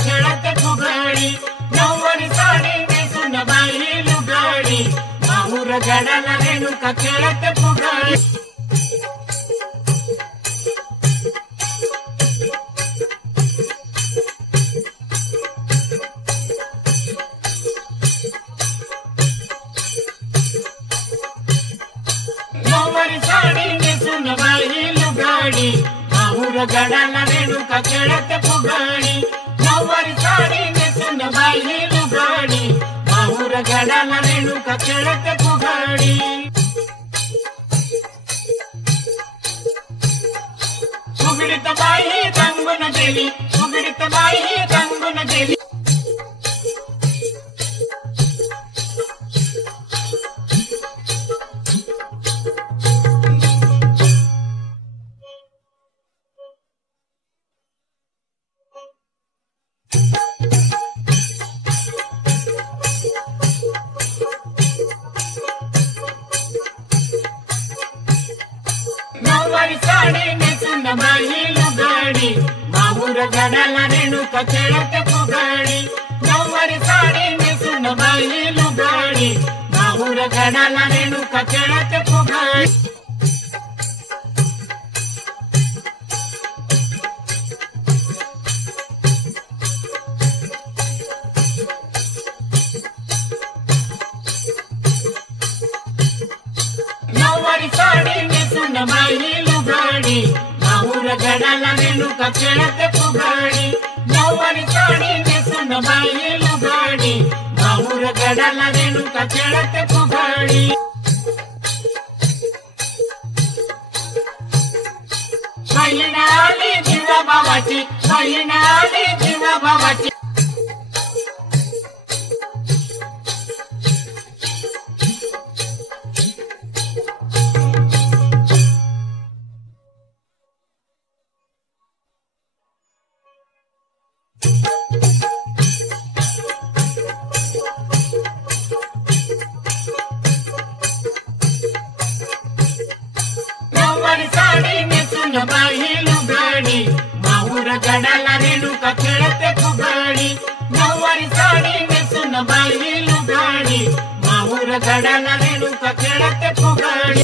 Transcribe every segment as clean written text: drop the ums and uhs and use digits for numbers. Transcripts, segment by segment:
खेळते फुगडी नऊवारी साडी नेसून बाई लुगडी माहूर गडाला रेणुका खेळते फुगडी नऊवारी साडी नेसून बाई लुगडी माहूर गडाला रेणुका खेळते फुगडी नऊवारी साडी नेसून बाई लुगडी माहूर गडाला रेणुका खेळते फुगडी फुगडीत बाई रंगून गेली फुगडीत बाई रंगून गेली नऊवारी साडी नेसून बाई लुगडी माहूर गडाला रेणुका खेळते फुगडी नऊवारी साडी नेसून बाई लुगडी माहूर गडाला रेणुका खेळते फुगडी नऊवारी साडी नेसून बाई लुगडी माहूर गडाला रेणुका खेळते फुगडी नऊवारी साडी नेसून बाई लुगडी माहूर गडाला रेणुका खेळते फुगडी बहीण आली जीवा भावाची बहीण आली जीवा भावाची नऊवारी साडी नेसून बाई लुगडी माहूर गडाला रेणुका खेळते फुगडी नऊवारी साडी नेसून बाई लुगडी माहूर गडाला रेणुका खेळते फुगडी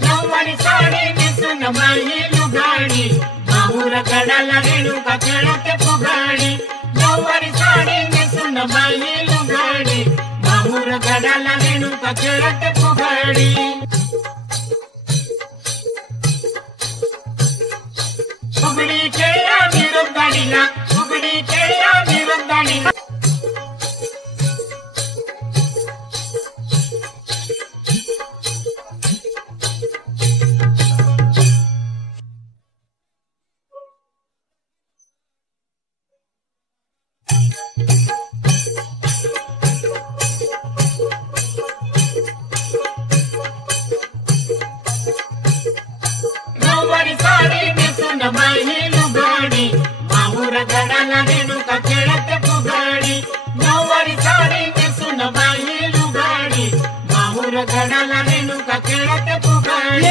नऊवारी साडी नेसून बाई लुगडी माहूर गडाला रेणुका खेळते फुगडी नऊवारी साडी नेसून बाई लुगडी माहूर गडाला रेणुका खेळते फुगडी फुगडी खेळा मिरवगाडीला फुगडी खेळा मिरवगाडीला नऊवारी साडी नेसून बाई लुगडी माहूर गडाला रेणुका खेळते फुगडी नऊवारी साडी नेसून बाई लुगडी माहूर गडाला रेणुका खेळते फुगडी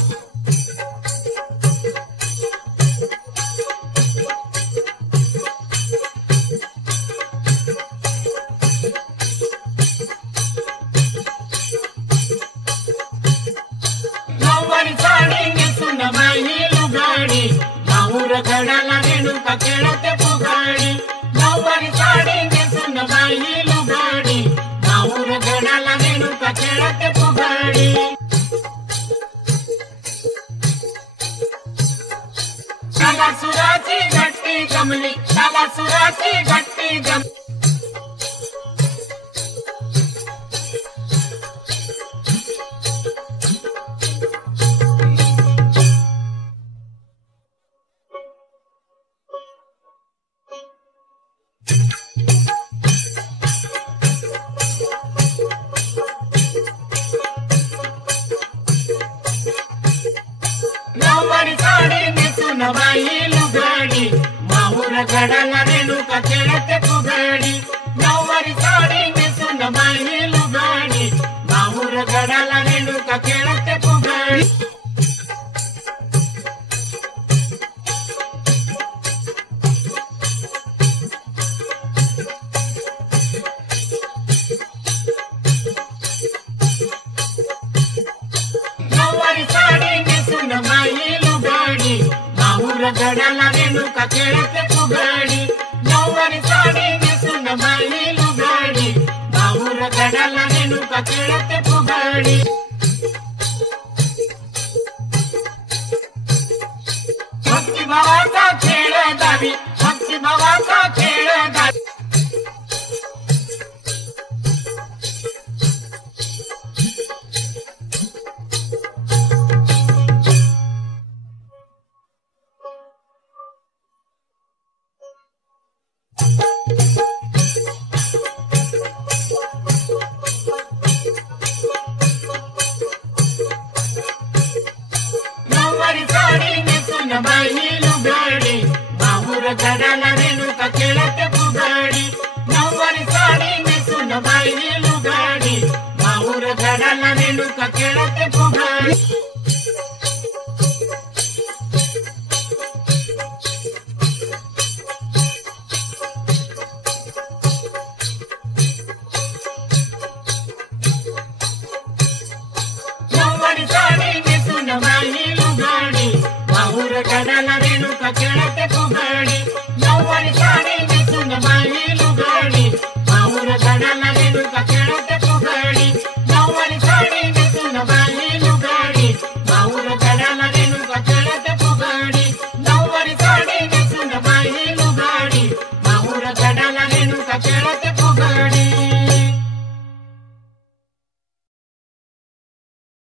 नऊवारी साडी नेसून बाई लुगडी माहूर गडाला रेणुका खेळते फुगडी नऊवारी साडी नेसून बाई लुगडी माहूर गडाला रेणुका खेळते फुगडी सुराची घट्टी जमली सुराची घट्टी जमली नऊवारी साडी नेसून बाई लुगडी माहूर गडाला रेणुका खेळते फुगडी रेणुका खेळते फुगडी नऊवारी साडी नेसून बाई लुगडी माहूर गडाला रेणुका खेळते फुगडी नऊवारी साडी नेसून बाई लुगडी माहूर गडाला रेणुका खेळते फुगडी